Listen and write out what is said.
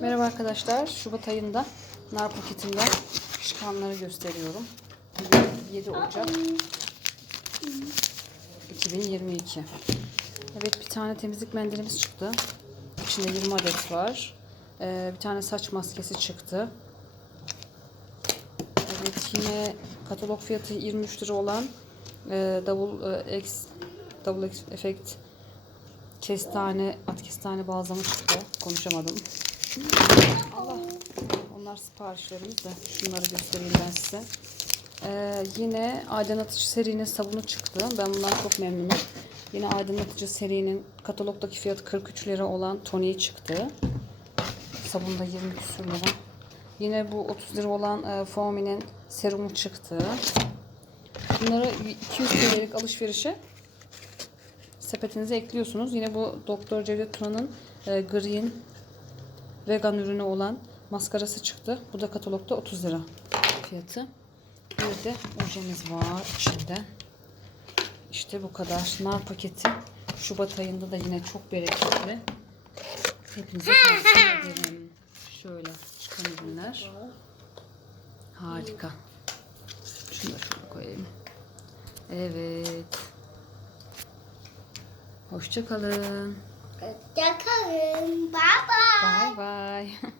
Merhaba arkadaşlar. Şubat ayında nar paketinden çıkanları gösteriyorum. Bugün 7 Ocak 2022. Evet bir tane temizlik mendilimiz çıktı. İçinde 20 adet var. Ee, bir tane saç maskesi çıktı. Evet yine katalog fiyatı 23 lira olan e, Double e, X Double X Effect kestane, at kestane balzamı çıktı. Konuşamadım. Allah. Onlar siparişlerimiz de. Şunları göstereyim ben size. Ee, yine aydınlatıcı serinin sabunu çıktı. Ben bundan çok memnunum. Yine aydınlatıcı serinin katalogdaki fiyatı 43 lira olan toniği çıktı. Sabun da 20 küsur lira. Yine bu 30 lira olan e, Foamy'nin serumu çıktı. Bunları 200 TL'lik alışverişe sepetinize ekliyorsunuz. Yine bu Doktor Cevdet Tuna'nın e, Green vegan ürünü olan maskarası çıktı. Bu da katalogda 30 lira fiyatı. Bir de ojemiz var içinde. İşte bu kadar. Nar paketi Şubat ayında da yine çok bereketli. Hepinize tavsiye ederim. Şöyle çıkan ürünler. Harika. Şunu da şöyle koyayım. Evet. Hoşçakalın. Hoşçakalın. Bye bye. Bye bye.